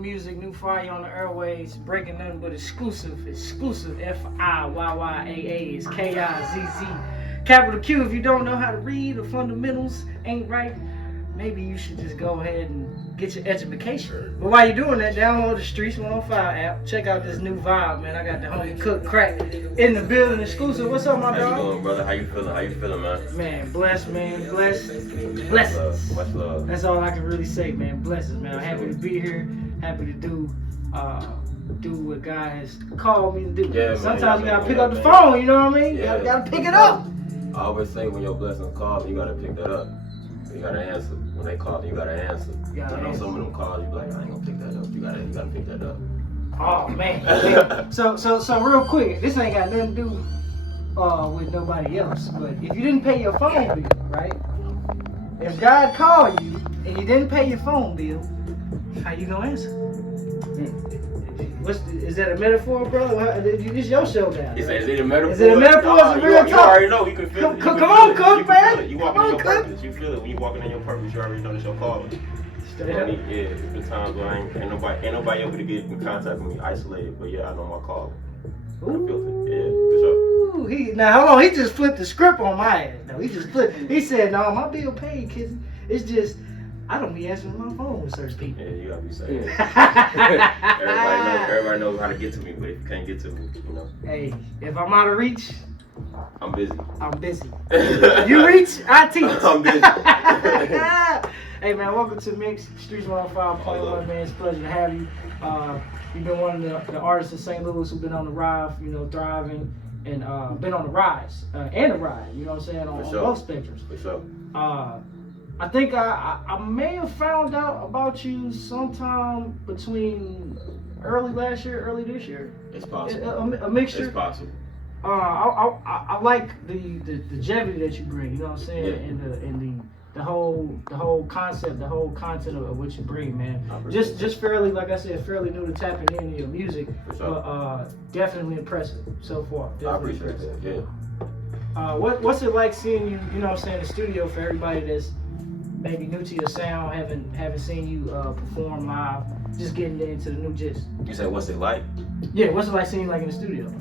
music, new fire on the airways, breaking nothing but exclusive FIYYAA is KIZZ. Capital Q, if you don't know how to read, the fundamentals ain't right, maybe you should just go ahead and get your education. But while you're doing that, download the Streets 105 app. Check out this new vibe, man. I got the homie Cook Crack in the building exclusive. What's up, my dog? How you doing, brother? How you feeling, man? Man, blessed, man. Blessed. Blessings. Much love. That's all I can really say, man. Blessings, man. I'm happy to be here. Happy to do what God has called me to do. Yeah, sometimes man, you gotta pick up the phone, you know what I mean? Yeah, you gotta pick it up. I always say when your blessings call, you gotta pick that up. You gotta answer. When they call, you gotta answer. I know some of them calls, you be like, I ain't gonna pick that up. You gotta pick that up. Oh man. So real quick, this ain't got nothing to do with nobody else. But if you didn't pay your phone bill, right? If God called you and you didn't pay your phone bill, how you gonna answer? Is that a metaphor, brother? This your show now. Is it a metaphor? Is it a metaphor? Is it real talk? You already know. You can feel it. Come on, Cook, man. You walking in your purpose. You feel it when you walking in your purpose. You already know that's your calling. Straight up. Yeah, it's been times where ain't nobody able to get in contact with me, isolated. But yeah, I know my calling. I feel it. Yeah, for sure. Now hold on. He just flipped the script on my ass. No, he just flipped. He said, "No, my bill paid, kids. It's just." I don't be answering my phone with certain people. Yeah, you gotta be saying it. Everybody knows how to get to me, but if you can't get to me, you know. Hey, if I'm out of reach, I'm busy. You reach, I teach. I'm busy. Hey man, welcome to Mixx, Streets 105.1, man. It's a pleasure to have you. You've been one of the artists in St. Louis who've been on the rise, thriving, and been on the rise and the ride, you know what I'm saying, on both spectrums. For sure. I think I may have found out about you sometime between early last year, early this year. It's possible. A mixture. It's possible. I like the longevity that you bring. You know what I'm saying? Yeah. And the whole concept, the whole content of what you bring, man. Just fairly, like I said, fairly new to tapping into your music. For sure. But definitely impressive so far. Definitely I appreciate that. Yeah. What's it like seeing you? You know what I'm saying? In the studio for everybody that's maybe new to your sound, haven't seen you perform live, just getting into the new gist. You say what's it like? Yeah, what's it like seeing you like in the studio?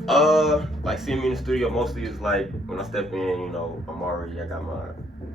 Like seeing me in the studio mostly is like when I step in,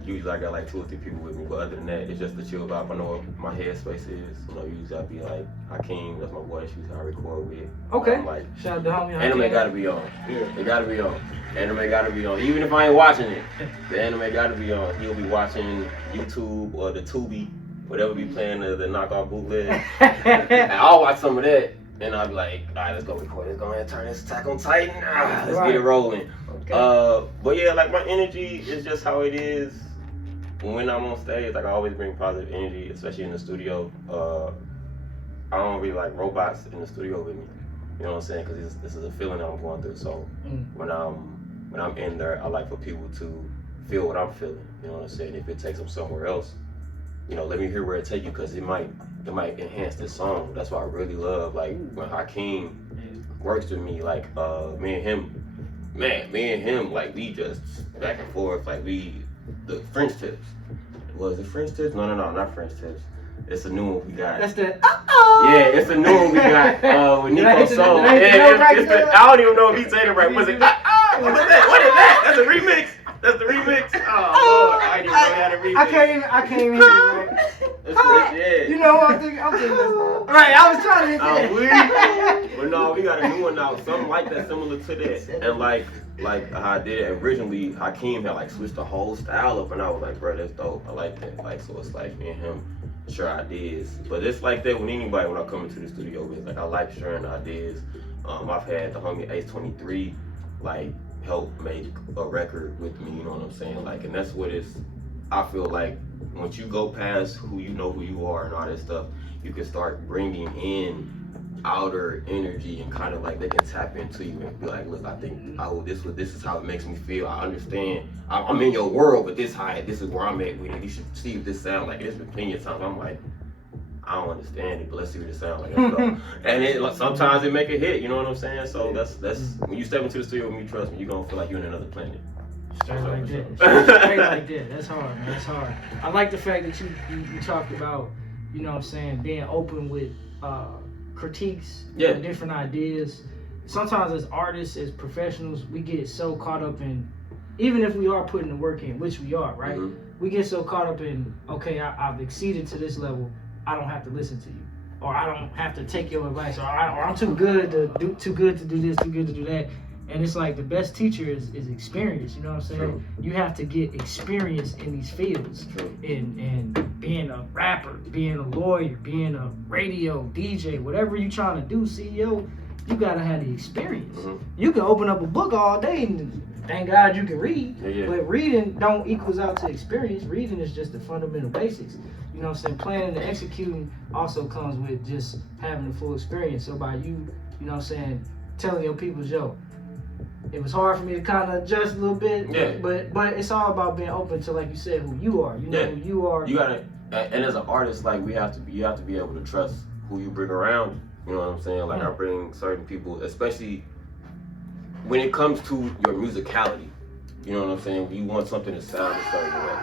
usually I got like 2 or 3 people with me, but other than that, it's just the chill vibe. I know what my headspace is. Usually I'll be like Hakeem, that's my boy, that's usually I record with. Okay. Like, shout out to homie. Anime gotta be on. Yeah. It gotta be on. Anime gotta be on. Even if I ain't watching it, the anime gotta be on. He'll be watching YouTube or the Tubi, whatever be playing the knockoff bootleg. And I'll watch some of that, and I'll be like, all right, let's go record. Let's go ahead and turn this Attack on Titan. Let's get it rolling. Okay. But yeah, like my energy is just how it is when I'm on stage. Like I always bring positive energy, especially in the studio. I don't really like robots in the studio with me. You know what I'm saying? Because this is a feeling that I'm going through. So when I'm in there, I like for people to feel what I'm feeling. You know what I'm saying? If it takes them somewhere else, let me hear where it take you, because it might enhance this song. That's why I really love like when Hakeem works with me. Like me and him, like we just back and forth. Like the French tips. Was it French tips? No, not French tips. It's a new one we got. That's the Yeah, it's a new one we got with Nico's song. I don't even know if he said it right. Was it What is that? That's a remix. That's the remix. Oh Lord, I didn't even know he had a remix. I can't even hear it right. Yeah. You know what I'm thinking this. Right, I was trying to hit that. But no, we got a new one now. Something like that, similar to that. And like how I did it originally, Hakeem had like switched the whole style up, and I was like, bro, that's dope. I like that. Like, so it's like me and him share ideas. But it's like that with anybody when I come into the studio. It's like I like sharing ideas. I've had the homie Ace 23 like help make a record with me, you know what I'm saying? Like, and that's what I feel like once you go past who you are and all that stuff, you can start bringing in outer energy, and kind of like they can tap into you and be like, look, I think this is how it makes me feel. I understand. I'm in your world, but this is where I'm at with it. You should see what this sound like. It's been plenty of times I'm like, I don't understand it, but let's see what it sounds like. And sometimes it make a hit, you know what I'm saying? So that's when you step into the studio with me, trust me, you're gonna feel like you're in another planet. Straight like that. Straight like that. That's hard, man. That's hard. I like the fact that you talked about, you know what I'm saying, being open with critiques, Yeah. different ideas. Sometimes as artists, as professionals, we get so caught up in, even if we are putting the work in, which we are, right? Mhm. We get so caught up in, okay, I've exceeded to this level, I don't have to listen to you, or I don't have to take your advice, or I'm too good to do this, too good to do that. And it's like the best teacher is experience. You know what I'm saying? True. You have to get experience in these fields, True. in being a rapper, being a lawyer, being a radio DJ, whatever you trying to do, CEO. You gotta have the experience. Mhm. You can open up a book all day and thank God you can read, Yeah. but reading don't equals out to experience. Reading is just the fundamental basics. You know what I'm saying? Planning and executing also comes with just having the full experience. So by you know what I'm saying, telling your people, yo, it was hard for me to kind of adjust a little bit, Yeah. but it's all about being open to, like you said, who you are. You know Yeah. who you are. You gotta, and as an artist, like you have to be able to trust who you bring around. You know what I'm saying? Like I bring certain people, especially when it comes to your musicality. You know what I'm saying? When you want something to sound a certain way,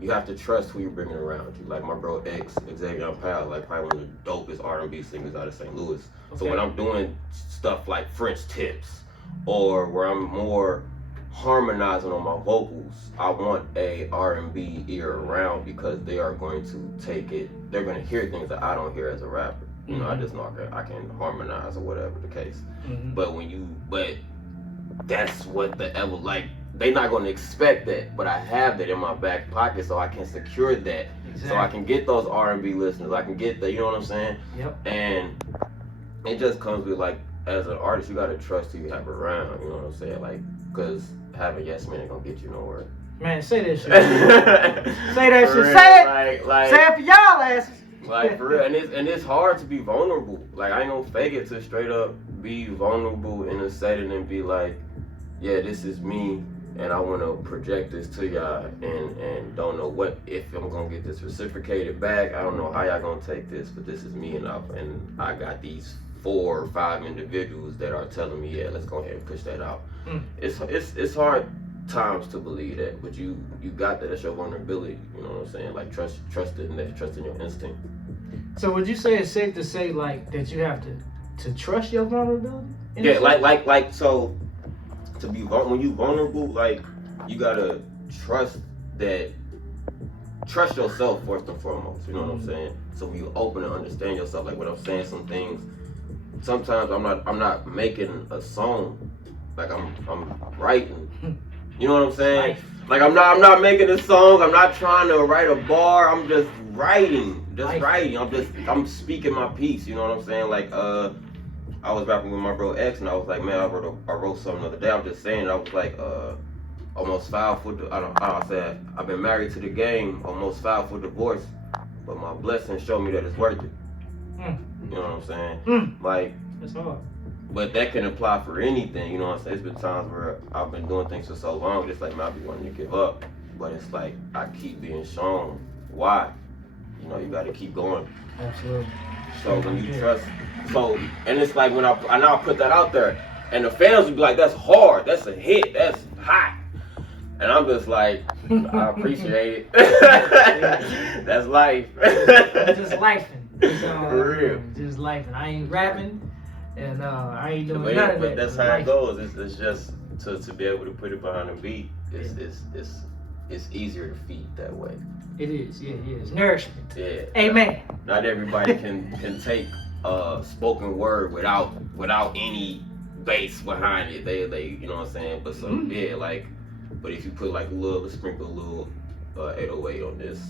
you have to trust who you're bringing around you. Like my bro X, Xavier Powell, like probably one of the dopest R&B singers out of St. Louis. So when I'm doing stuff like French tips, or where I'm more harmonizing on my vocals, I want a R&B ear around, because they are going to take it, they're going to hear things that I don't hear as a rapper. You know, I just know I can harmonize or whatever the case. But that's what they're not going to expect that, but I have that in my back pocket, so I can secure that. Exactly. So I can get those R&B listeners, I can get you know what I'm saying? Yep. And it just comes with, like, as an artist, you gotta trust who you have around, you know what I'm saying? Like, because having yes men ain't gonna get you nowhere. Man, say that shit. Say that shit. Say it. Like, say it for y'all asses. Like, for real. And it's hard to be vulnerable. Like, I ain't gonna fake it to straight up be vulnerable in a setting and be like, yeah, this is me, and I want to project this to y'all, and don't know if I'm gonna get this reciprocated back. I don't know how y'all gonna take this, but this is me, and I got these 4 or 5 individuals that are telling me, yeah, let's go ahead and push that out. It's hard times to believe that, but you got that. That's your vulnerability. You know what I'm saying? Like trust in that, trust in your instinct. So would you say it's safe to say, like, that you have to trust your vulnerability? Yeah, like so to be when you vulnerable, like you gotta trust yourself first and foremost. You know what I'm saying? So when you open and understand yourself, like when I'm saying some things, sometimes I'm not making a song, like I'm writing. You know what I'm saying? Like I'm not making a song. I'm not trying to write a bar. I'm just writing, writing. I'm speaking my piece. You know what I'm saying? Like I was rapping with my bro X, and I was like, man, I wrote something the other day. I'm just saying, I was like, almost filed for I said, I've been married to the game, almost filed for divorce, but my blessings show me that it's worth it. You know what I'm saying? Like, that's hard. But that can apply for anything, you know what I'm saying? It's been times where I've been doing things for so long, it's like, man, I be wanting to give up. But it's like, I keep being shown why. You know, you gotta keep going. Absolutely. So when you trust, and it's like when I now put that out there, and the fans would be like, that's hard, that's a hit, that's hot. And I'm just like, I appreciate it. That's life. Just lifing. For real. Just lifing. I ain't rapping, and I ain't doing none of that. But that's how it goes. It's just to be able to put it behind the beat. It's easier to feed that way. It is. Yeah. It's nourishment. Yeah. Amen. Not everybody can take spoken word without any bass behind it. They you know what I'm saying? But yeah, like, but if you put like a sprinkle a little 808 on this,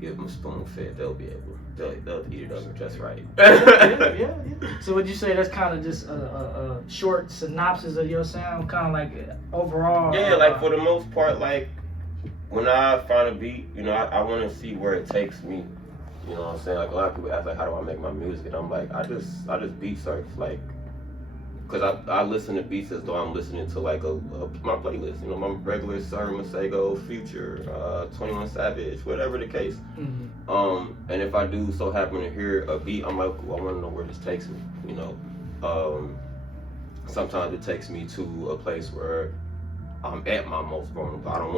give them a spoon fed, they'll be able. They'll eat it up just right. Yeah. So would you say that's kind of just a short synopsis of your sound, kind of like overall? Yeah, like for the most part, like when I find a beat, you know, I want to see where it takes me. You know what I'm saying? Like a lot of people ask, like, how do I make my music? And I'm like, I just beat search, like, cause I listen to beats as though I'm listening to like my playlist. You know, my regular Sir Masego, Future, 21 Savage, whatever the case. And if I do so happen to hear a beat, I'm like, well, I want to know where this takes me. You know, sometimes it takes me to a place where I'm at my most vulnerable. I don't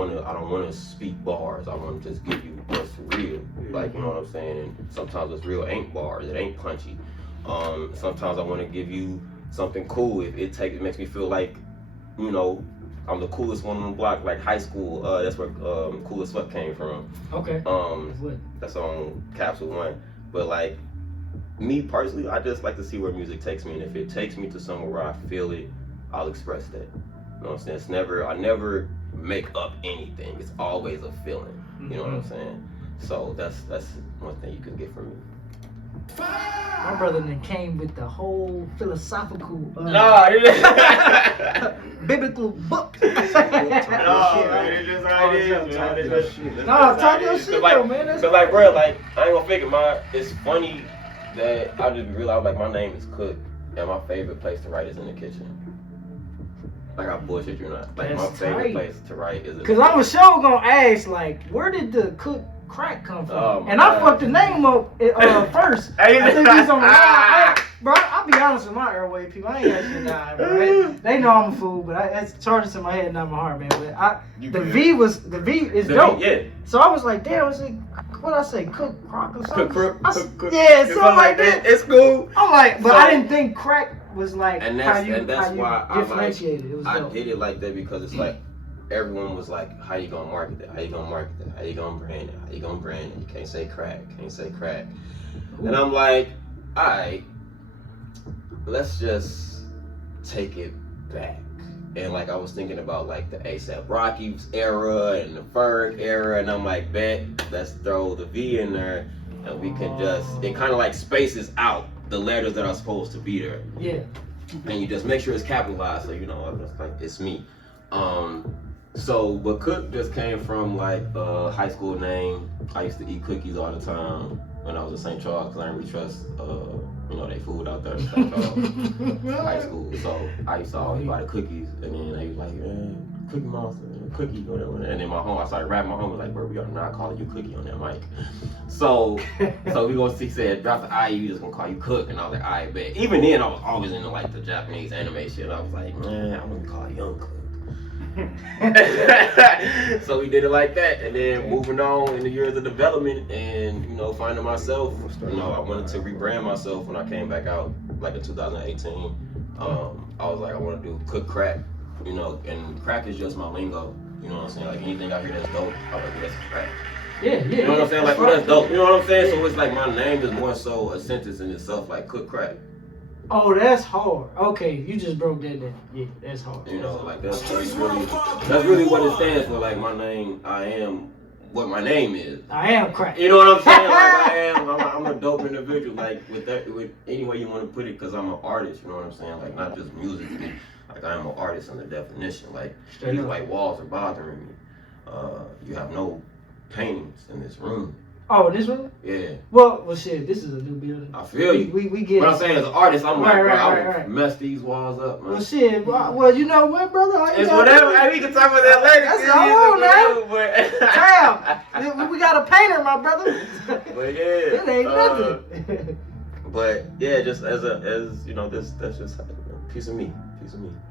wanna speak bars. I wanna just give you what's real. Like, you know what I'm saying? And sometimes what's real ain't bars, it ain't punchy. Sometimes I wanna give you something cool. It makes me feel like, you know, I'm the coolest one on the block, like high school. That's where Cool as Fuck came from. Okay. That's on Capsule 1. But like, me personally, I just like to see where music takes me, and if it takes me to somewhere where I feel it, I'll express that. You know what I'm saying? I never make up anything. It's always a feeling. You know what I'm saying? So that's one thing you can get from me. My brother then came with the whole philosophical biblical book. No, man, it's just how it is, man. No, talk your shit though, man. Cause like, bro, like, I ain't gonna figure it's funny that I just realized, like, my name is Cook, and my favorite place to write is in the kitchen. Like, I bullshit you not. Like, my favorite place to write is in the kitchen. Cause I was sure gonna ask, like, where did the Crvk come from? And I fucked the name up first. I think he's on the line. Bro, I'll be honest with my airway people. I ain't got shit dying, bro. They know I'm a fool, but that's charges in my head, not my heart, man. But the V is dope. Yeah. So I was like, damn, was it, what I say, Crvk or something? Cook. Yeah, something like that. It's cool. I'm like, but I didn't think Crvk was like how you differentiated. It was dope. I did it like that because it's like everyone was like, how you gonna market that? How you gonna market that? How you gonna brand it? How you gonna brand it? You can't say crack. Can't say crack. Ooh. And I'm like, all right, let's just take it back. And like I was thinking about like the A$AP Rocky's era and the Ferg era, and I'm like, bet, let's throw the V in there, and we can it kind of like spaces out the letters that are supposed to be there. Yeah. And you just make sure it's capitalized, so you know, it's like, it's me. But Cook just came from like a high school name. I used to eat cookies all the time when I was in St. Charles because I didn't really trust, they food out there in St. Charles, high school. So I used to always buy the cookies, and then they was like, Cookie Monster, Cookie, whatever. And then I started rapping. My home was like, bro, we are not calling you Cookie on that mic. So he said, drop the I, we just gonna call you Cook. And I was like, all right, bet. Even then, I was always into like the Japanese anime shit. I was like, man, I'm gonna call you Young Cook. So we did it like that, and then moving on in the years of development and finding myself, I wanted to rebrand myself when I came back out like in 2018. I was like, I want to do Cook Crack, and crack is just my lingo, you know what I'm saying? Like anything out here that's dope, I'm like, that's crack. Yeah. You know what I'm saying? Like, that's dope, you know what I'm saying? So it's like my name is more so a sentence in itself, like Cook Crack. Oh, that's hard. Okay, you just broke that down. Yeah, that's hard. Like that's really what it stands for. Like my name, I am what my name is. I am Crvk. You know what I'm saying? Like I'm a dope individual. Like with any way you want to put it, because I'm an artist. You know what I'm saying? Like not just musically. Like I am an artist in the definition. Like these white walls are bothering me. You have no paintings in this room. Oh, this one? Yeah. Well, shit, this is a new building. I feel you. We get what I'm saying as an artist, I'm right, like, bro, right, I would mess these walls up, man. Well, shit. Well, you know what, brother? It's whatever. We can talk about that later. That's all now. Damn. We got a painter, my brother. But yeah. It ain't nothing. But yeah, just as that's just a piece of me.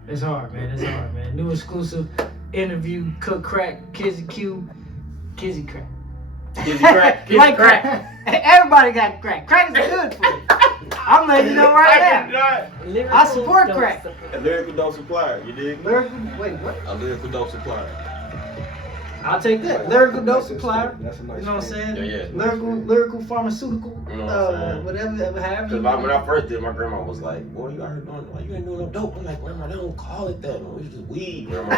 It's hard, man. New exclusive interview, Cook Crack, Kizzy Q, Kizzy Crack. Kizzy Crack. Like crack. Everybody got crack. Crack is good for you. I'm letting you know right now. I support crack. A lyrical dope supplier, you dig? Wait, what? A lyrical dope supplier. I'll take that. Lyrical dope supplier. That's a nice you know what I'm saying? Yeah. Lyrical pharmaceutical. You know what I'm saying? Whatever, Because when I first did, my grandma was like, boy, you out here doing, like, you ain't doing no dope. I'm like, grandma, they don't call it that. No, it's just weed, grandma.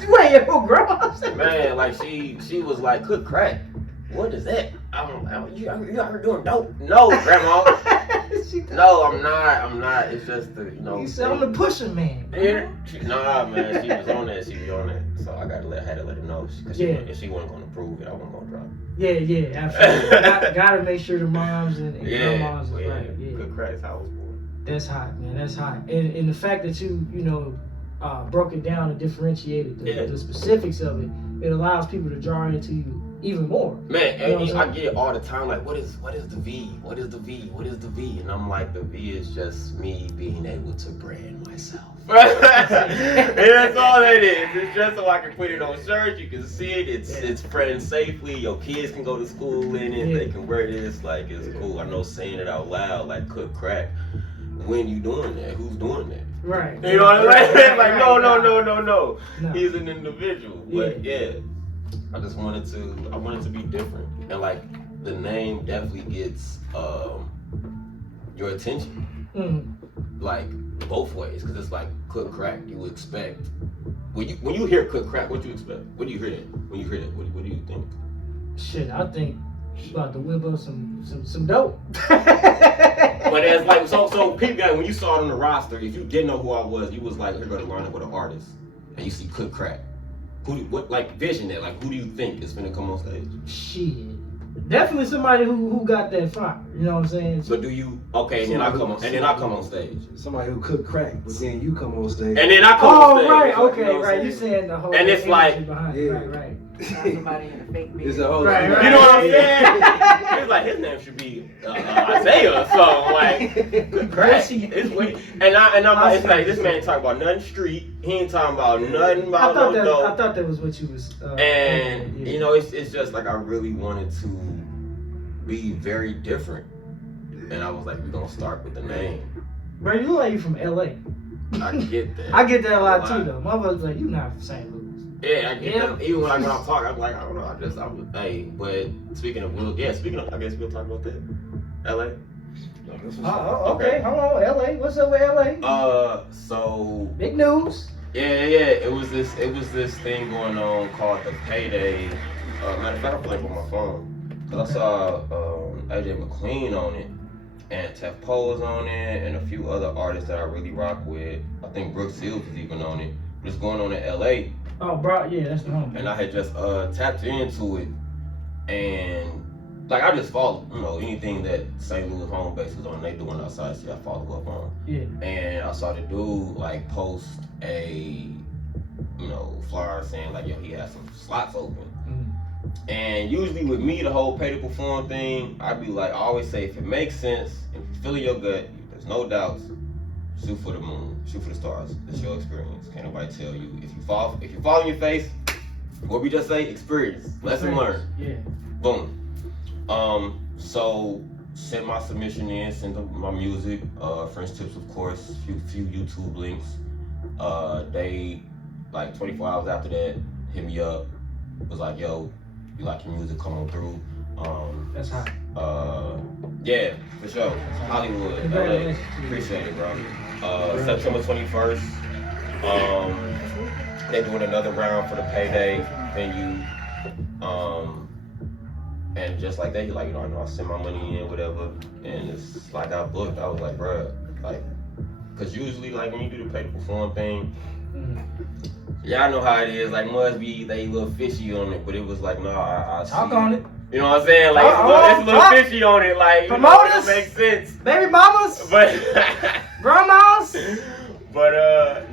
You ain't your grandma. Man, like, she was like, Cook Crack. What is that? You out here doing dope? No, grandma. No, I'm not. It's just the, You said I'm the pusher man. Nah, man, she was on that. So I had to let her know. Cause if she wasn't gonna prove it, I wasn't gonna drop it. Yeah, absolutely. Gotta make sure the moms and grandmas is right. Yeah. Cook Crack's how I was born. That's hot, man. That's hot. And the fact that you broke it down and differentiated the specifics of it, it allows people to draw into you even more. Man, You know what I'm I saying? get it all the time. Like, what is the V? What is the V? What is the V? And I'm like, the V is just me being able to brand myself. That's all it is. It's just so I can put it on shirts. You can see it. It's printed safely. Your kids can go to school in it. They can wear this. Like, it's cool. I know saying it out loud, like cook crack. When you doing that? Who's doing that? Right. You know what I'm saying? Like, no. No. He's an individual. But yeah, I wanted to be different. And like the name definitely gets your attention. Like both ways. Cause it's like cook crack. You expect when you hear cook crack, what you expect? What do you hear that? When you hear that, what do you think? Shit, I think you about to whip up some dope. But it's like so people got when you saw it on the roster, if you didn't know who I was, you was like, here go to line up with an artist. And you see cook crack. What like vision that? Like who do you think is gonna come on stage? Shit. Definitely somebody who got that fire. You know what I'm saying? So do you and then I come on stage. Somebody who cook crack, but then you come on stage. And then I come on stage. Right, okay, you know what I'm right. You saying the whole And it's like behind it. Right. Somebody in a fake It's beard. a whole Right. You know what I'm saying? It's like his name should be Isaiah or something. Like good crack. It's weird. And I'm like, it's like this man ain't talking about nothing street. He ain't talking about nothing about no dope. I thought that was what you was. And you know, it's just like I really wanted to be very different. And I was like, we're gonna start with the name. Bro, you look like you from LA. I get that. I get that a lot too though. Motherfuckers like you not from St. Louis. Yeah, I get that. Even when I'm talking, I'm like, I don't know. Hey, but speaking of, I guess we'll talk about that. LA. Okay. Hold on, LA. What's up with LA? So Big news. yeah. It was this thing going on called the Payday. Matter of fact, I played with my phone. Cause I saw AJ McQueen on it, and Tef Poe's on it, and a few other artists that I really rock with. I think Brooke Seals was even on it. But it's going on in LA. Oh, bro, yeah, that's the home. And I had just tapped into it, and like I just follow, anything that St. Louis home base is on, they doing outside, I follow up on. Yeah. And I saw the dude like post a, flyer saying like, yo, he has some slots open. And usually with me, the whole pay to perform thing, I'd be like, I always say, if it makes sense, if you feel in your gut, there's no doubts, shoot for the moon, shoot for the stars. It's your experience. Can't nobody tell you. If you fall in your face, what we just say, experience, lesson learned. Yeah. Boom. So sent my submission in, sent them my music, French tips, of course, few YouTube links. They like 24 hours after that hit me up, was like, yo, you like your music, come on through. That's hot. Yeah, for sure. Hollywood, LA. Appreciate it, bro. September 21st. They're doing another round for the Payday venue. And just like that, I know I send my money in, whatever. And it's like I booked. I was like, bruh, cause usually like when you do the pay to perform thing, yeah, I know how it is. Like must be they a little fishy on it, but it was like, I Talk see. on it. You know what I'm saying? Like it's a little fishy on it. Like promoters, it makes sense. Baby mamas, But grandmas. But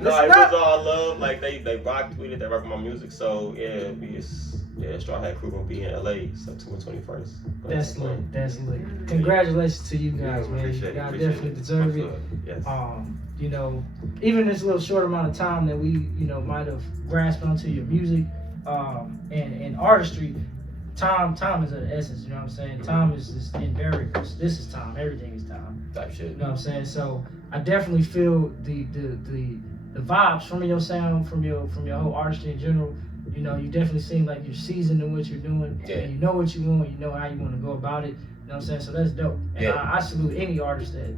no, it was all love. Like they rocked with it. They rocked my music. So yeah, Straw Hat Crew gonna be in LA September 21st. That's lit. That's lit. Congratulations to you guys, man. Appreciate Y'all it. definitely deserve it. Yes. Even this little short amount of time that we, might have grasped onto your music, and artistry, time is of the essence. You know what I'm saying? Time is just invariable. This is time. Everything is time. Type shit. You know what I'm saying? So I definitely feel the vibes from your sound, from your whole artistry in general. You definitely seem like you're seasoned in what you're doing. Yeah. And you know what you want. You know how you want to go about it. You know what I'm saying? So that's dope. And Yeah. I salute any artist that.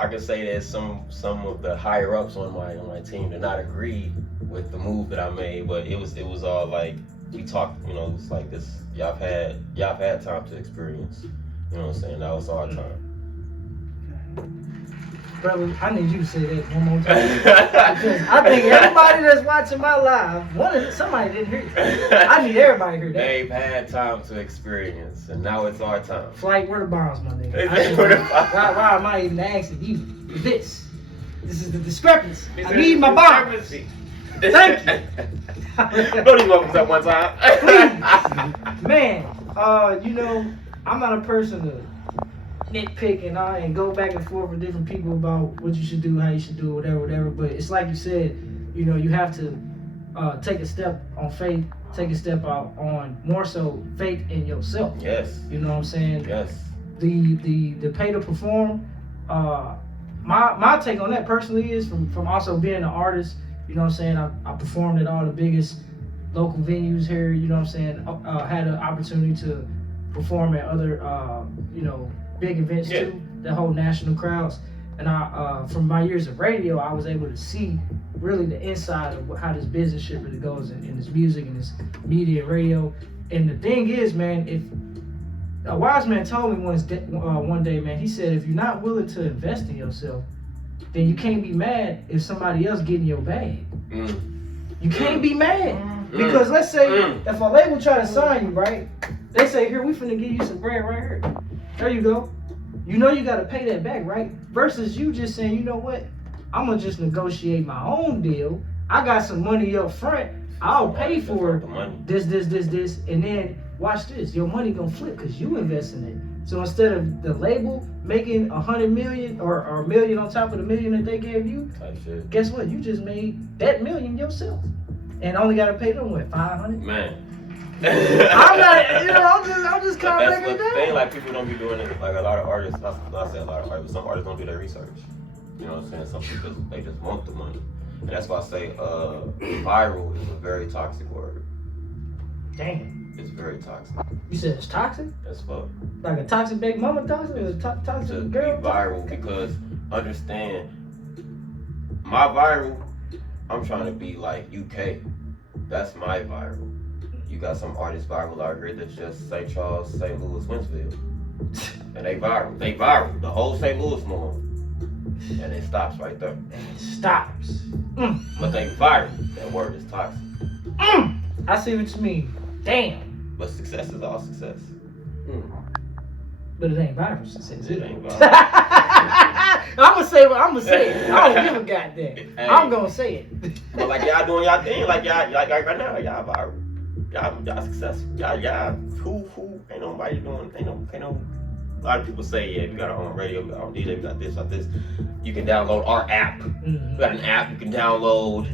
I can say that some of the higher ups on my team did not agree with the move that I made, but it was all like we talked. It's like this. Y'all have had time to experience. You know what I'm saying? That was our time. Brother, I need you to say that one more time. Because I think everybody that's watching my live, somebody didn't hear it. I need everybody to hear that. They've had time to experience, and now it's our time. Flight, where the bombs, my nigga? Where the bombs? Why am I even asking you this? This is the discrepancy. I need my bombs. Discrepancy. Thank you. Blow these motherfuckers up one time. Man, you know, I'm not a person to nitpick and go back and forth with different people about what you should do, how you should do it, whatever. But it's like you said, you know, you have to take a step on faith, take a step out on more so faith in yourself. Yes. You know what I'm saying? Yes. The pay to perform. My take on that personally is from also being an artist. You know what I'm saying? I performed at all the biggest local venues here. You know what I'm saying? Had an opportunity to perform at other you know, big events too that hold national crowds. And from my years of radio, I was able to see really the inside of how this business shit really goes in this music and this media and radio. And the thing is, man, if a wise man told me one day, man, he said, if you're not willing to invest in yourself, then you can't be mad if somebody else getting your bag. You can't be mad. Because let's say if a label try to sign you, right? They say, here, we finna give you some bread right here. There you go. You know you gotta pay that back, right? Versus you just saying, you know what? I'm gonna just negotiate my own deal. I got some money up front. I'll pay for this, and then watch this. Your money gonna flip because you invest in it. So instead of the label making 100 million or a million on top of the million that they gave you, guess what? You just made that million yourself, and only gotta pay them what, 500? Man. I'm not, you know, I'm just kind of making it That's the thing. down. Like people don't be doing it. Like a lot of artists, not say a lot of artists, but some artists don't do their research. You know what I'm saying? Some people they just want the money, and that's why I say viral is a very toxic word. Damn. It's very toxic. You said it's toxic? That's fuck. Like a toxic baby mama toxic, or a toxic Just girl? be viral because understand my viral. I'm trying to be like UK. That's my viral. You got some artists viral out here that's just St. Charles, St. Louis, Winsville. And they viral. They viral. The whole St. Louis know them. And it stops right there. And it stops. But they viral. That word is toxic. I see what you mean. Damn. But success is all success. But it ain't viral success. It ain't viral. I'm gonna say what I'm gonna say. I don't give a goddamn. Hey. I'm gonna say it. But like y'all doing y'all thing, like y'all right now, y'all viral. Y'all successful. Y'all who ain't nobody doing, ain't no a lot of people say, yeah, we got our own radio, we got our own DJ, we got this, like this. You can download our app. We got an app you can download.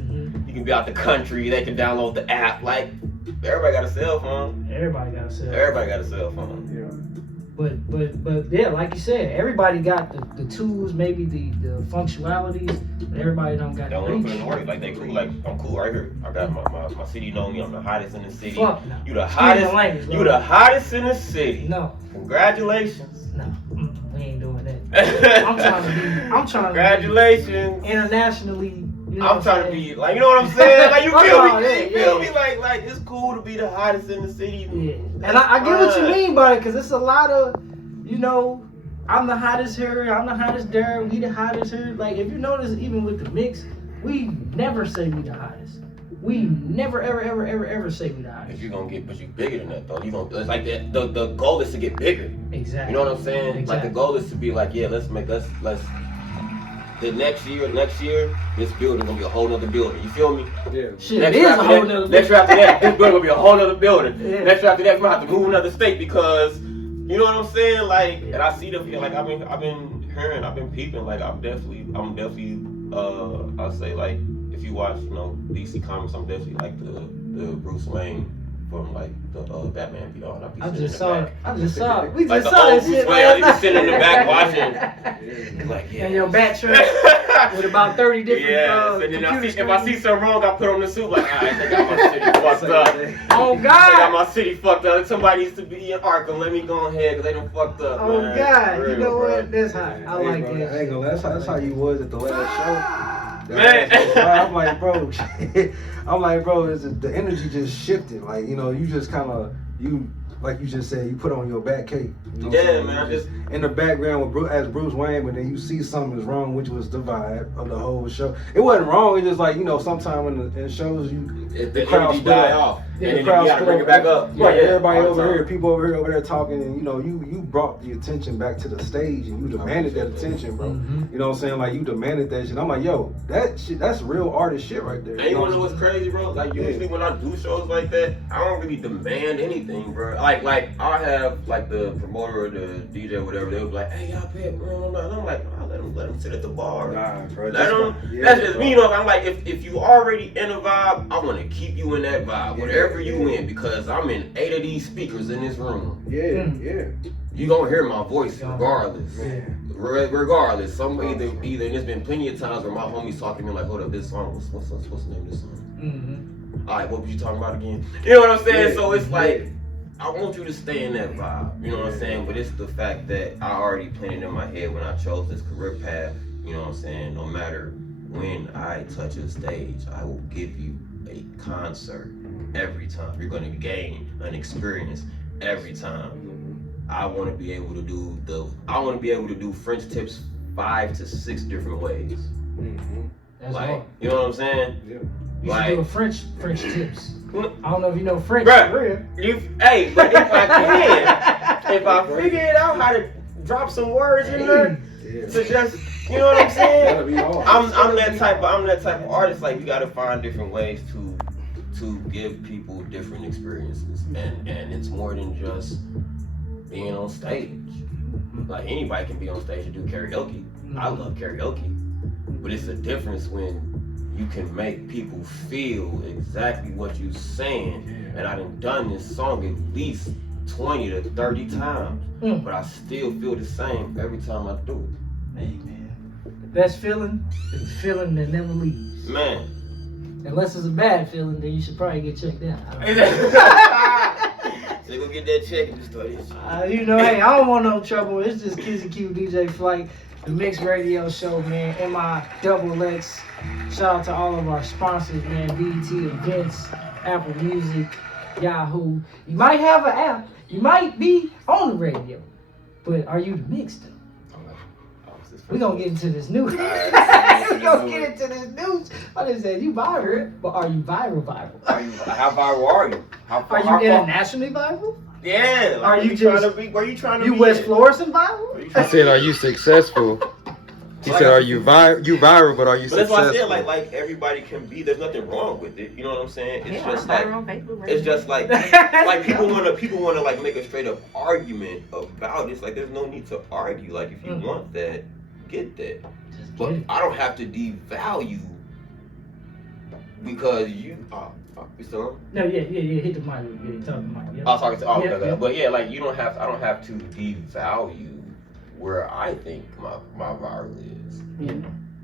You can be out the country, they can download the app. Like, everybody got a cell phone. Everybody got a cell phone. Everybody got a cell phone. Yeah. But yeah, like you said, everybody got the tools, maybe the functionalities, but everybody don't got Don't the want to put reach. in the work. Like, they cool. Like, I'm cool right here. I got my city know me. I'm the hottest in the city. Fuck no. You the Excuse hottest. my language, You bro. the hottest in the city. No, Congratulations. no, we ain't doing that. I'm trying to Congratulations. be internationally. You know I'm what trying to saying? be like, you know what I'm saying? Like, you Oh, feel no, me? yeah, You feel yeah. me? Like it's cool to be the hottest in the city. Yeah, and I get what you mean by it, because it's a lot of, you know, I'm the hottest here, I'm the hottest there, we the hottest here. Like, if you notice, even with the mix, we never say we the hottest. We never, ever say we the hottest. If you gonna get, but you bigger than that though. You gonna, it's like that. The goal is to get bigger. Exactly. You know what I'm saying? Exactly. Like the goal is to be like, yeah, let's. The next year, this building gonna be a whole nother building. You feel me? Yeah. Shit, Next it year is a after whole that, nother next year after that, this building gonna be a whole nother building. Yeah. Next year after that, we might have to move another state because, you know what I'm saying? Like, and I see the, like, I've been hearing, I've been peeping. Like, I'm definitely, I'll say, like, if you watch, you know, DC Comics, I'm definitely like the Bruce Wayne from like the Batman beyond. I just saw it. We Like just the saw old that Bruce shit Wayne, I last be sitting in the back watching. Like, yeah. And your bat shirt with about 30 different Yes, and then computer if I see something wrong, I put on the suit like, alright, they got my city fucked up. Oh They got God! my city fucked up. Somebody needs to be in Arkham. Let me go ahead because they done fucked up. Oh man. God! For You real, know bro. what? That's hot. I Hey, like bro, that. I ain't gonna lie, that's how you was at the last show. Man. I'm like, bro, it's the energy just shifted. Like, you know, you just kind of, like you just said, you put on your back cape. You know what I'm Yeah, saying? man, I just in the background with as Bruce Wayne, but then you see something is wrong, which was the vibe of the whole show. It wasn't wrong. It's just like, you know, sometimes in shows you the energy die off. Yeah, and the then crowd you gotta bring it back up. Right, everybody all the over time. here, people over there talking, and you know, you brought the attention back to the stage, and you demanded that attention, bro. You know what I'm saying? Like, you demanded that shit. I'm like, yo, that shit, that's real artist shit right there. And you wanna know what's crazy, bro? Like, usually when I do shows like that, I don't really demand anything, bro. Like I have like the promoter or the DJ or whatever. They was like, hey, y'all pay, bro. And I'm like, nah, let them sit at the bar. Nah, bro. Let them. That's just me, you know. I'm like, if you already in a vibe, I want to keep you in that vibe, whatever you in, because I'm in 8 of these speakers in this room. Yeah. You gonna hear my voice regardless. Regardless, either and there's been plenty of times where my homies talking to me like, hold up, this song, what's the name of this song? All right, what was you talking about again? You know what I'm saying? So it's like, I want you to stay in that vibe. You know what I'm saying? But it's the fact that I already planted in my head when I chose this career path. You know what I'm saying? No matter when I touch a stage, I will give you a concert every time. You're gonna gain an experience every time. I want to be able to do French tips 5 to 6 different ways. That's Like, hard. you know what I'm saying? Yeah. You Like, should do a French tips. I don't know if you know French. Bruh, For real. but if I can, if I figured out how to drop some words in there to just, you know what I'm saying? That'll be hard. I'm that type of artist. Like, you gotta find different ways to give people different experiences, and it's more than just being on stage. Like, anybody can be on stage and do karaoke. I love karaoke, but it's a difference when you can make people feel exactly what you're saying. And I done this song at least 20 to 30 times, but I still feel the same every time I do it. Hey, man. The best feeling is the feeling that never leaves. Man. Unless it's a bad feeling, then you should probably get checked out. So go get that check and just start this shit. You know, hey, I don't want no trouble. It's just Kizzy Q, DJ Flight, the Mixx Radio Show, man. MI XX. Shout out to all of our sponsors, man. BET Events, Apple Music, Yahoo. You might have an app. You might be on the radio. But are you the Mixx, though? We're going to get into this news. We're going to get into this news. I just said, you viral, but are you viral? How viral are you? Are you internationally viral? Yeah. Are you just... Where you trying to you be? West Florissant viral? I said, are you successful? He said, are you viral, but are you But that's successful? why I said, like everybody can be. There's nothing wrong with it. You know what I'm saying? It's just like, on Facebook right it's now. just like people wanna like make a straight up argument about it. It's like, there's no need to argue. Like, if you want that, get that. But I don't have to devalue because you. You still on? No, yeah. Hit the mic. Yeah, talk the mic. Yeah. I was talking to. Oh, Yeah, okay. yeah. But yeah, like, I don't have to devalue where I think my viral is. Yeah.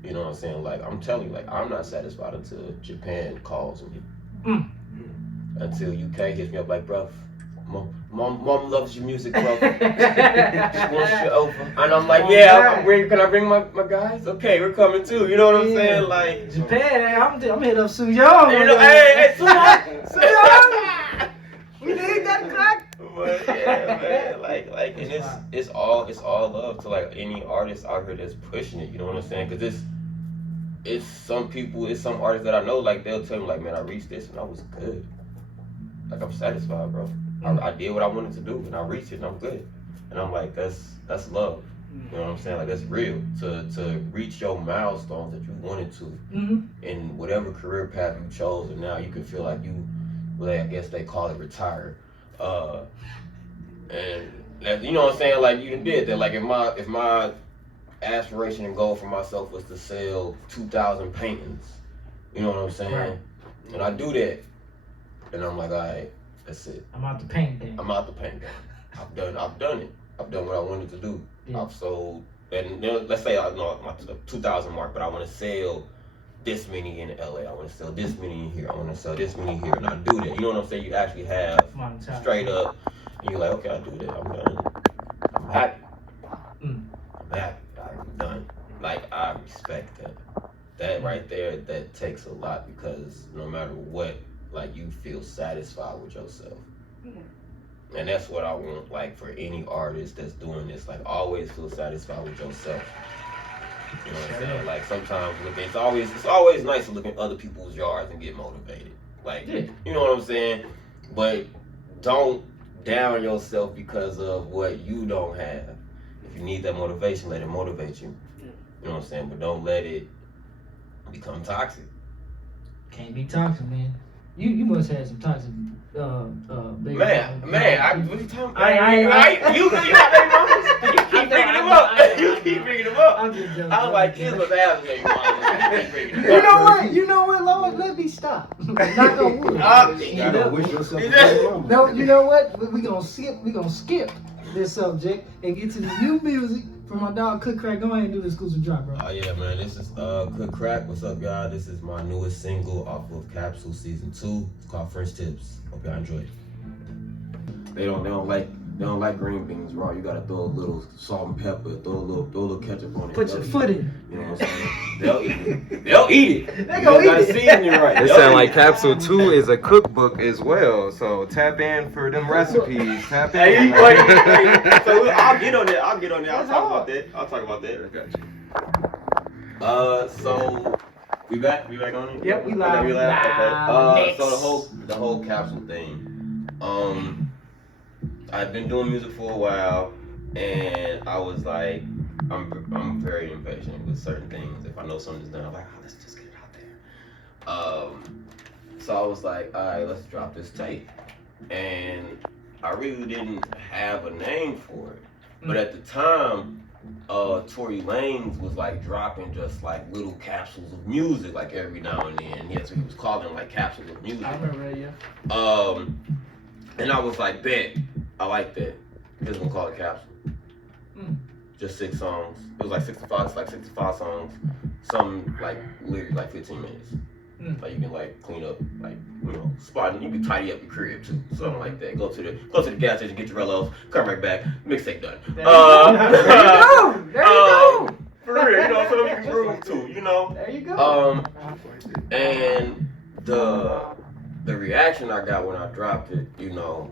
You know what I'm saying? Like, I'm telling you, like, I'm not satisfied until Japan calls me. Until UK hits me up like, bro, mom loves your music, bro. She wants you over. And I'm like, yeah, can I bring my guys? Okay, we're coming too. You know what I'm saying? Like, Japan, I'm hit up Soo Young. you know, hey, Soo Young. We need that crack. But yeah, man, like, and it's all love to like any artist out here that's pushing it. You know what I'm saying? Because it's some artists that I know, like, they'll tell me like, man, I reached this and I was good. Like, I'm satisfied, bro. I did what I wanted to do and I reached it and I'm good. And I'm like, that's love. You know what I'm saying? Like, that's real. To reach your milestones that you wanted to in whatever career path you chose, and now you can feel like I guess they call it retired. And that, you know what I'm saying? Like, you did that. Like, if my aspiration and goal for myself was to sell 2,000 paintings, you know what I'm saying? Right. And I do that, and I'm like, all right, that's it. I'm out the paint game. I'm out the paint game. I've done it. I've done what I wanted to do. Yeah. I've sold, and let's say I know my 2,000 mark, but I want to sell this many in LA. I want to sell this many in here. I want to sell this many here, and I do that. You know what I'm saying? You actually have straight up. And you're like, okay, I do that. I'm done. I'm happy. I'm happy. I'm done. Like, I respect that. That right there, that takes a lot, because no matter what, like, you feel satisfied with yourself. And that's what I want, like, for any artist that's doing this. Like, always feel satisfied with yourself. You know what I'm saying? Like, sometimes it's always nice to look at other people's yards and get motivated. Like, Yeah. you know what I'm saying? But don't down yourself because of what you don't have. If you need that motivation, let it motivate you. Yeah. You know what I'm saying? But don't let it become toxic. Can't be toxic, man. You must have some toxic baby. Man, what you talking about? I- You got baby mamas? You keep bringing them up. You keep bringing them up. I'm just joking. I was like, kids must have baby mamas. You keep bringing them up. You know what, Lord? Let me stop. Knock on wood. You gotta wish yourself a Yeah. baby mama. No, you know what? We gonna skip this subject and get to the new music from my dog Crvk. Go ahead and do the exclusive drop, bro. Oh yeah, man. This is Crvk. What's up, y'all? This is my newest single off of Capsule Season 2. It's called French Tips. Hope y'all enjoy it. They don't like green beans raw. You gotta throw a little salt and pepper, throw a little ketchup on it. Put your foot in. You know what I'm saying? They'll eat it. They'll eat it. They gonna You gotta eat it. season it right. It They'll sound eat like it. Capsule 2 is a cookbook as well. So tap in for them recipes. Tap Hey, in. you funny. So I'll get on that. I'll That's talk hard. about that. I'll talk about that. I got you. So we back on it? Yep, we Okay, live. we live. Live. Okay. So the whole capsule thing. I've been doing music for a while, and I was like, I'm very impatient with certain things. If I know something's done, I'm like, oh, let's just get it out there. So I was like, all right, let's drop this tape. And I really didn't have a name for it. But at the time, Tory Lanez was like dropping just like little capsules of music like every now and then. Yeah, so he was calling them like capsules of music. I remember that, yeah. And I was like, bet, I like that. Just gonna call it Capsule. Just 6 songs. It was like 65 songs. Some like literally like 15 minutes. Like you can like clean up, like, you know, spot. You can tidy up your crib too, something like that. Go to the gas station, get your Relos, come right back, mixtape done. There you go. There you go. For real, you know, so you can groove too, you know. There you go. And the reaction I got when I dropped it, you know,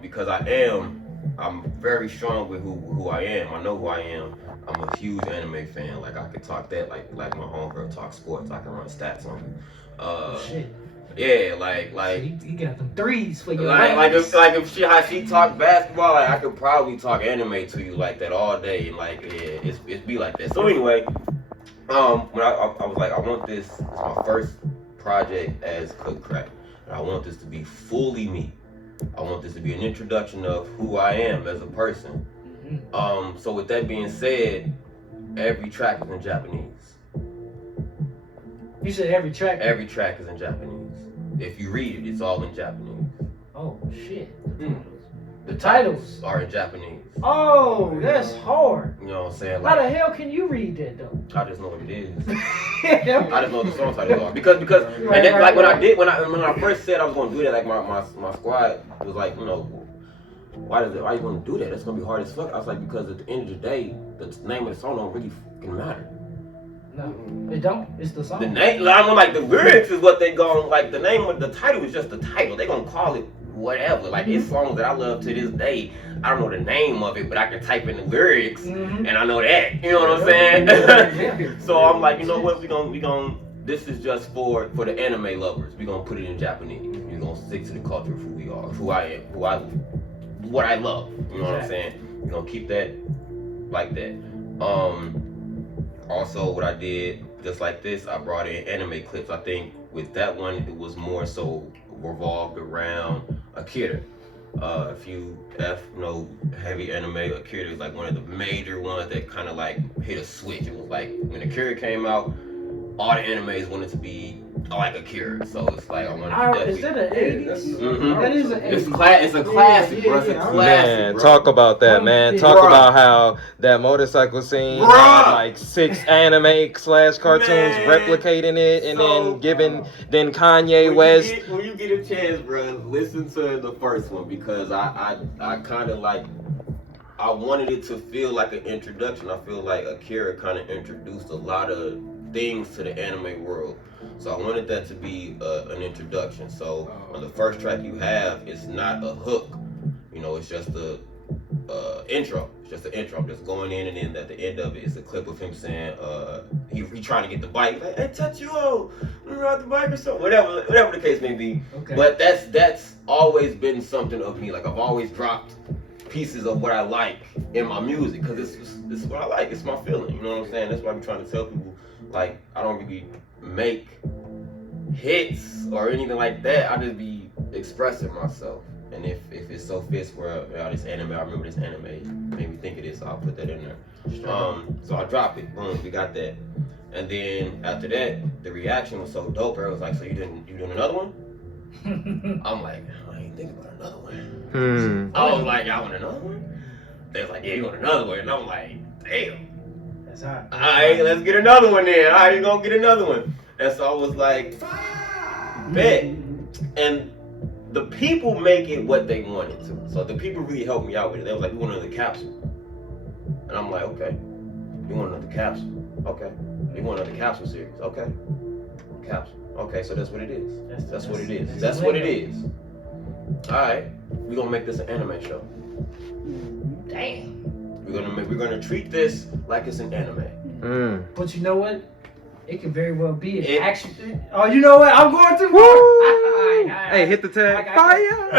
because I'm very strong with who I am. I know who I am. I'm a huge anime fan. Like I could talk that like my homegirl talks sports. I can run stats on you. Shit. Yeah, like He got them threes for your like ladies. if she talk basketball, like, I could probably talk anime to you like that all day. And like yeah, it's be like that. So anyway, when I was like, I want this. It's my first project as Crvk. And I want this to be fully me. I want this to be an introduction of who I am as a person. So with that being said, every track is in Japanese. You said every track. Every track is in Japanese. If you read it, it's all in Japanese. Oh shit. The Titles. are in Japanese. Oh, that's hard. You know what I'm saying? How the Like, hell can you read that though? I just know what it is. I just know what the song titles are because Right, and then, right, like when right. when I first said I was gonna do that, like my squad was like, you know, why you gonna do that? That's gonna be hard as fuck. I was like, because at the end of the day, the name of the song don't really fucking matter. No, it don't. It's the song. The name, I mean, like the lyrics is what they going, like the name of the title is just the title. They gonna call it whatever. Like it's songs that I love to this day. I don't know the name of it, but I can type in the lyrics and I know that. You know what I'm saying? So I'm like, you know what? We gonna. This is just for the anime lovers. We gonna put it in Japanese. We gonna stick to the culture of who we are, who I am, what I love. You know what I'm saying? We gonna keep that like that. Also, what I did, just like this, I brought in anime clips. I think with that one, it was more so revolved around Akira. If you know heavy anime, Akira is like one of the major ones that kind of like hit a switch. It was like when Akira came out, all the animes wanted to be like Akira. So it's like I wanted to Is that an 80s? Mhm. That is an 80s. It's a classic, bro. It's a classic, Man, bro. talk about that, man. Yeah. Talk Bruh. about how that motorcycle scene Bruh. had like 6 anime / cartoons Man. replicating it, and So, then giving then Kanye West. When you get a chance, bro, listen to the first one because I kind of like I wanted it to feel like an introduction. I feel like Akira kind of introduced a lot of things to the anime world. So I wanted that to be an introduction. So on the first track you have, it's not a hook. You know, it's just a intro. It's just an intro. I'm just going in, and then at the end of it is a clip of him saying, he trying to get the bike, like, hey, touch you on, ride the bike or something, whatever the case may be. Okay. But that's always been something of me. Like I've always dropped pieces of what I like in my music, because this is what I like. It's my feeling. You know what I'm saying? That's why I'm trying to tell people, like, I don't really make hits or anything like that. I just be expressing myself. And if it so fits where this anime, I remember this anime made me think of this, so I'll put that in there. So I dropped it, boom, we got that. And then after that, the reaction was so dope. I was like, so you doing another one? I'm like, I ain't thinking about another one. I was like, y'all want another one? They was like, yeah, you want another one? And I'm like, damn. That's hot. Alright, let's get another one then. Alright, you gonna get another one. And so I was like, bet. And the people make it what they wanted to. So the people really helped me out with it. They was like, we want another capsule. And I'm like, okay. You want another capsule? Okay. You want another capsule series? Okay. Capsule. Okay, so that's what it is. That's what it is. That's what it is. Alright. We're gonna make this an anime show. Damn. We're gonna treat this like it's an anime. But you know what? It could very well be an action. Oh, you know what? I'm going too far. Hey, hit the tag. Fire!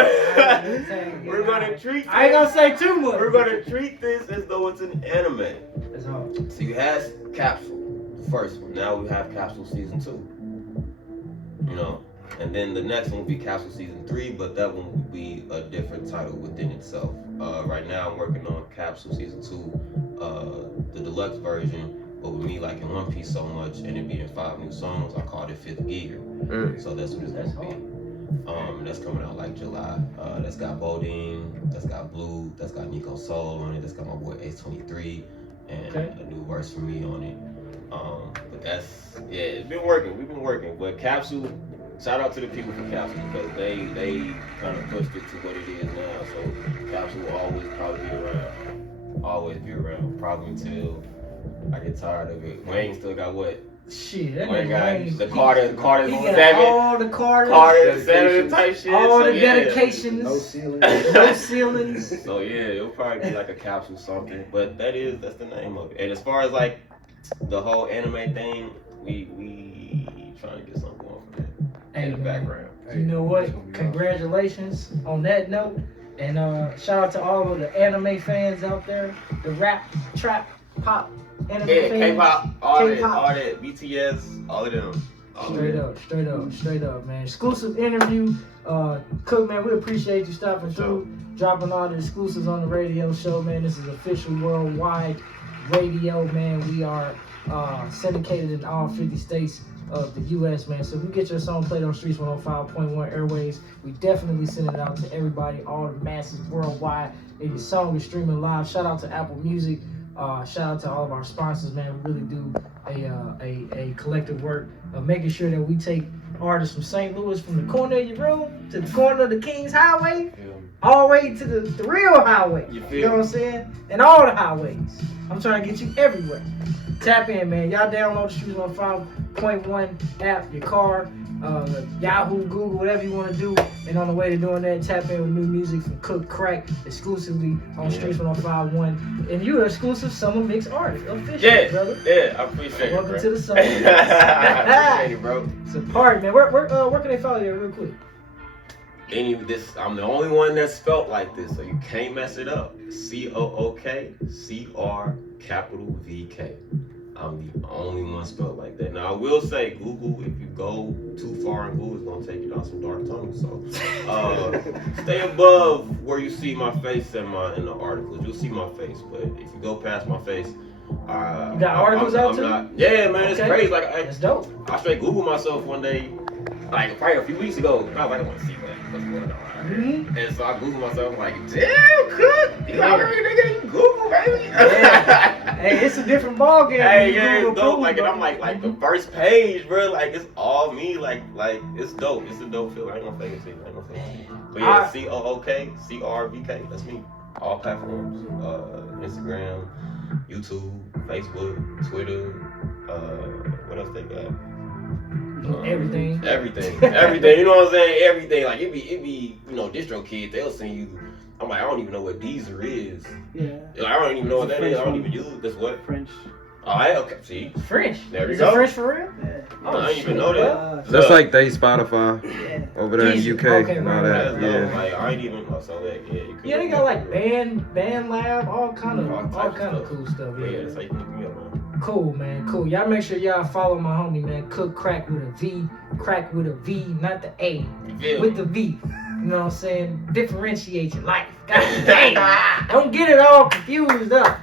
We're gonna treat this, I ain't gonna say too much. We're gonna treat this as though it's an anime. That's hard. So you had Capsule, the first one. Now we have Capsule Season 2. You know, and then the next one will be Capsule Season 3, but that one will be a different title within itself. Right now I'm working on Capsule Season 2, the deluxe version. But with me liking One Piece so much and it being 5 new songs, I called it Fifth Gear. So that's what it's gonna be. That's coming out like July. That's got Bodine, that's got Blue, that's got Nico Soul on it, that's got my boy Ace 23, and a new verse from me on it. But that's, yeah, it's been working. We've been working. But Capsule, shout out to the people from Capsule, because they kind of pushed it to what it is now. So Capsule will always probably be around. Always be around. Probably until I get tired of it. Wayne still got what? Shit, that Wayne nigga got the Carter's he got 7. all the Carters, Carter 7 type shit. all so the yeah. dedications, No ceiling. no ceilings. So yeah, it'll probably be like a Capsule something. But that's the name of it. And as far as like the whole anime thing, we trying to get something going from that in the background. You know what? Congratulations on that note. And shout out to all of the anime fans out there, the rap, trap, pop anime fans. K-pop, all K-pop. that, BTS, all of them. Straight up, man. Exclusive interview. Cook, man, we appreciate you stopping through, dropping all the exclusives on the radio show, man. This is official worldwide radio, man. We are syndicated in all 50 states of the U.S., man. So if you get your song played on Streets 105.1 airways, we definitely send it out to everybody, all the masses worldwide. If your song is streaming live, shout out to Apple Music. Shout out to all of our sponsors, man. We really do a collective work of making sure that we take artists from St. Louis, from the corner of your room to the corner of the King's Highway, all the way to the real highway. You know what I'm saying? And all the highways. I'm trying to get you everywhere. Tap in, man. Y'all download the Streets 105.1 app, your car, Yahoo, Google, whatever you want to do. And on the way to doing that, tap in with new music from Crvk exclusively on Streets 105.1. And you're an exclusive Summer Mix artist, official, brother. Yeah, I appreciate it. Welcome bro. to the Summer Mix. I appreciate it, bro. It's a party, man. Where can they follow you real quick? I'm the only one that's spelt like this, so you can't mess it up. COOKCR_VK. I'm the only one spelled like that. Now I will say, Google, if you go too far in Google, it's gonna take you down some dark tunnels. So stay above where you see my face in the articles. You'll see my face, but if you go past my face, you got articles out too? Yeah, man, it's crazy. Like that's dope. I straight Googled myself one day, like probably a few weeks ago. I was like, I want to see what's going on. And so I Googled myself, like, damn, Cook, you already nigga in Google, baby. Yeah. Hey, it's a different ballgame. Hey, yeah, it's dope. Like, and I'm like the first page, bro. Like, it's all me. Like, it's dope. It's a dope feel. I ain't gonna fake it to you. But yeah, COOKCRVK. That's me. All platforms. Instagram, YouTube, Facebook, Twitter. What else they got? Everything. You know what I'm saying? Everything. Like it be, distro kids. They'll send you. I'm like, I don't even know what Deezer is. Yeah. don't even know what that is. I don't even use this. What? French. All right, okay. See, French. There we Is go. it French for real? I didn't even know that. That's like they Spotify Yeah. over there in Easy. UK Okay, and right, all That's that. dope. Yeah. Like I ain't even know. So that you could Yeah, they got like band lab, all kind of stuff. cool stuff. Yeah, that's how you can look me up, man. Cool, man. Cool. Y'all make sure y'all follow my homie, man. Cook Crack with a V. Crack with a V, not the A. You feel With me? the V. You know what I'm saying? Differentiate your life. God dang. Don't get it all confused up.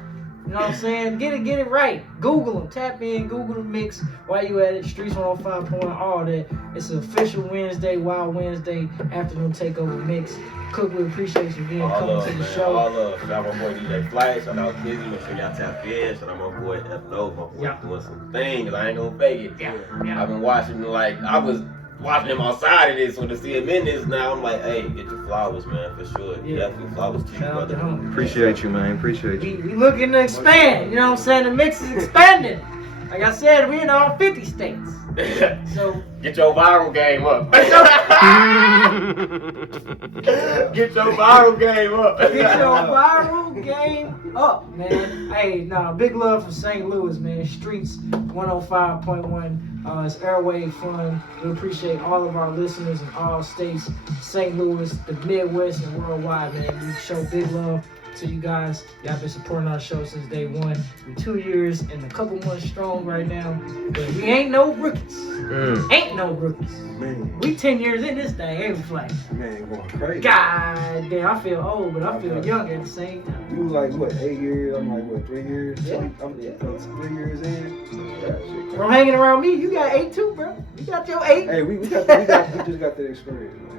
You know what I'm saying? Get it right. Google them. Tap in, Google the mix. While you at it, Streets 105 all that. It's an official Wednesday, Wild Wednesday afternoon takeover mix. Cook, we appreciate you being All coming love, to the man. show. All love. Shout out my boy DJ Flash. Shout out Kizzy. Make sure y'all tap in. Shout out my boy FNO. My boy Yeah. doing some things. I ain't gonna fake it. Yeah. I've been watching, like, I was watching him outside of this, so to see him in this now, I'm like, hey, get your flowers, man, for sure. Yeah. Definitely flowers to you, Shout out to brother. homie. Appreciate you, man. Appreciate you. We looking to expand. You know what I'm saying? The mix is expanding. Like I said, we in all 50 states. So Get your viral game up. Get your viral game up. get your viral game up, man. Hey, nah, big love for St. Louis, man. Streets 105.1. It's airway fun. We appreciate all of our listeners in all states, St. Louis, the Midwest, and worldwide, man. We show big love to you guys. Y'all been supporting our show since day one. We're 2 years and a couple months strong right now. But we ain't no rookies. Ain't no rookies. Man, We 10 years in this thing, ain't we, Flash? man, going crazy. God damn, I feel old, but I feel young at the same time. You was like, what, 8 years? I'm like, what, 3 years? Yeah. I'm 3 years in. Yeah, shit. From hanging around me, you got 8 too, bro. You got your 8. Hey, we just got that experience, man.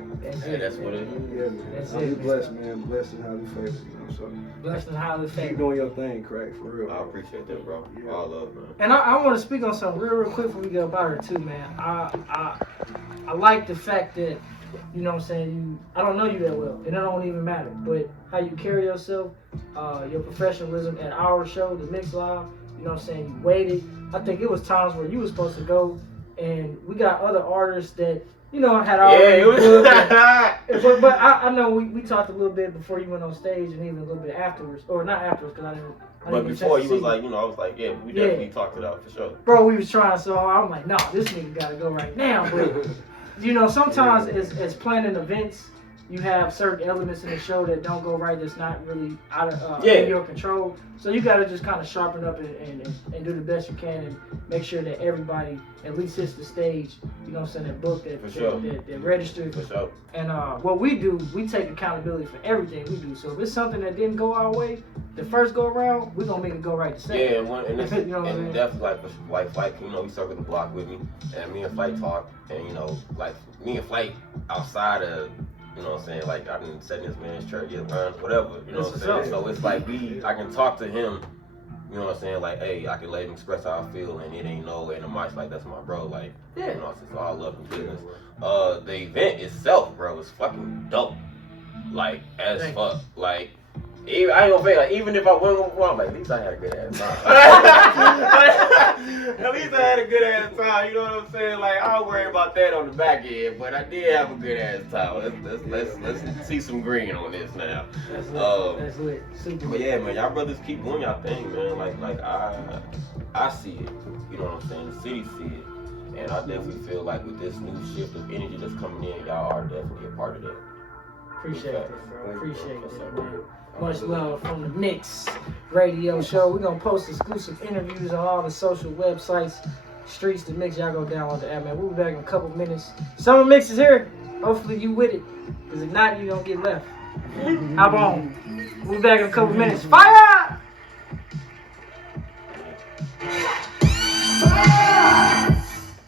Hey, that's what it is. Yeah, man. That's I'm it, blessed, man. Blessed and highly favored, you know. So Blessed and highly keep favored. doing your thing, Crack, for real. I appreciate that, bro. Yeah. All love, man. And I want to speak on something real quick before we get up out of here too, man. I like the fact that, you know what I'm saying, I don't know you that well, and it don't even matter, but how you carry yourself, your professionalism at our show, the Mix Live, you know what I'm saying, you waited. I think it was times where you were supposed to go, and we got other artists that, you know, had already Yeah, it was. booked. But I know we talked a little bit before you went on stage and even a little bit afterwards, or not afterwards, because I didn't But get a before, chance you to was see like, you know, I was like, yeah, we definitely talked it out for sure. bro, we was trying so hard. I'm like, no, this nigga gotta go right now. But you know, sometimes as planning events, you have certain elements in the show that don't go right. That's not really out of in your control. So you gotta just kind of sharpen up and do the best you can and make sure that everybody at least hits the stage. You know what I'm saying? That book that For sure. that registered. For sure. And what we do, we take accountability for everything we do. So if it's something that didn't go our way, the first go around, we're gonna make it go right the second. Yeah, and this, You know what I'm and saying? definitely like Flight, you know, he circled the block with me, and me and Flight talk, and you know, like me and Flight outside of, you know what I'm saying, like I've been setting this man's church, whatever, you know what I'm saying. So it's like I can talk to him, you know what I'm saying, like, hey, I can let him express how I feel, and it ain't no in the mic, like that's my bro, like, Yeah. you know, it's all love and business. The event itself, bro, was fucking dope, like as Thank fuck, like. I ain't gonna fake, like, even if I wasn't gonna I'm like, at least I had a good ass time. At least I had a good ass time, you know what I'm saying? Like, I don't worry about that on the back end, but I did have a good ass time. Let's see some green on this now. That's lit. That's lit. Super. But yeah, man, y'all brothers keep doing y'all thing, man. Like I see it. You know what I'm saying? The city see it. And I definitely feel like with this new shift of energy that's coming in, y'all are definitely a part of that. Appreciate it, bro. Appreciate What's it, up, man. bro? Much love from the Mix Radio Show. We're gonna post exclusive interviews on all the social websites. Streets the Mix. Y'all go download the app, man. We'll be back in a couple minutes. Summer Mix is here. Hopefully you with it. Because if not, you don't get left. Hop on. We'll be back in a couple minutes. Fire!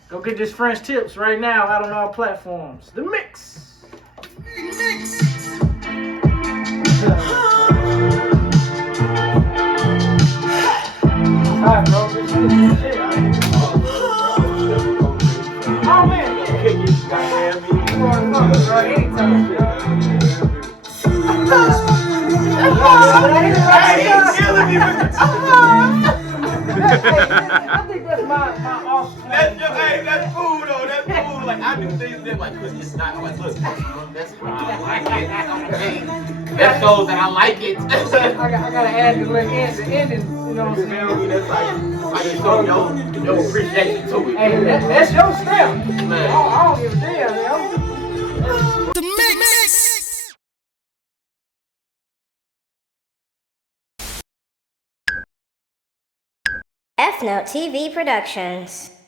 Go get this French tips right now out on all platforms. The Mix. Alright, bro. This shit. Oh man, I think that's my off. That's cool though. That's cool. Like I I do things that like, cause it's not. I'm like, look, that's why I like it. Okay, that shows that I like it. I gotta add the little ending. You know what I'm You feel me? saying? That's like, I just show your appreciation to it. Hey, that's your step. Man. I don't give a damn, man. F Note TV Productions.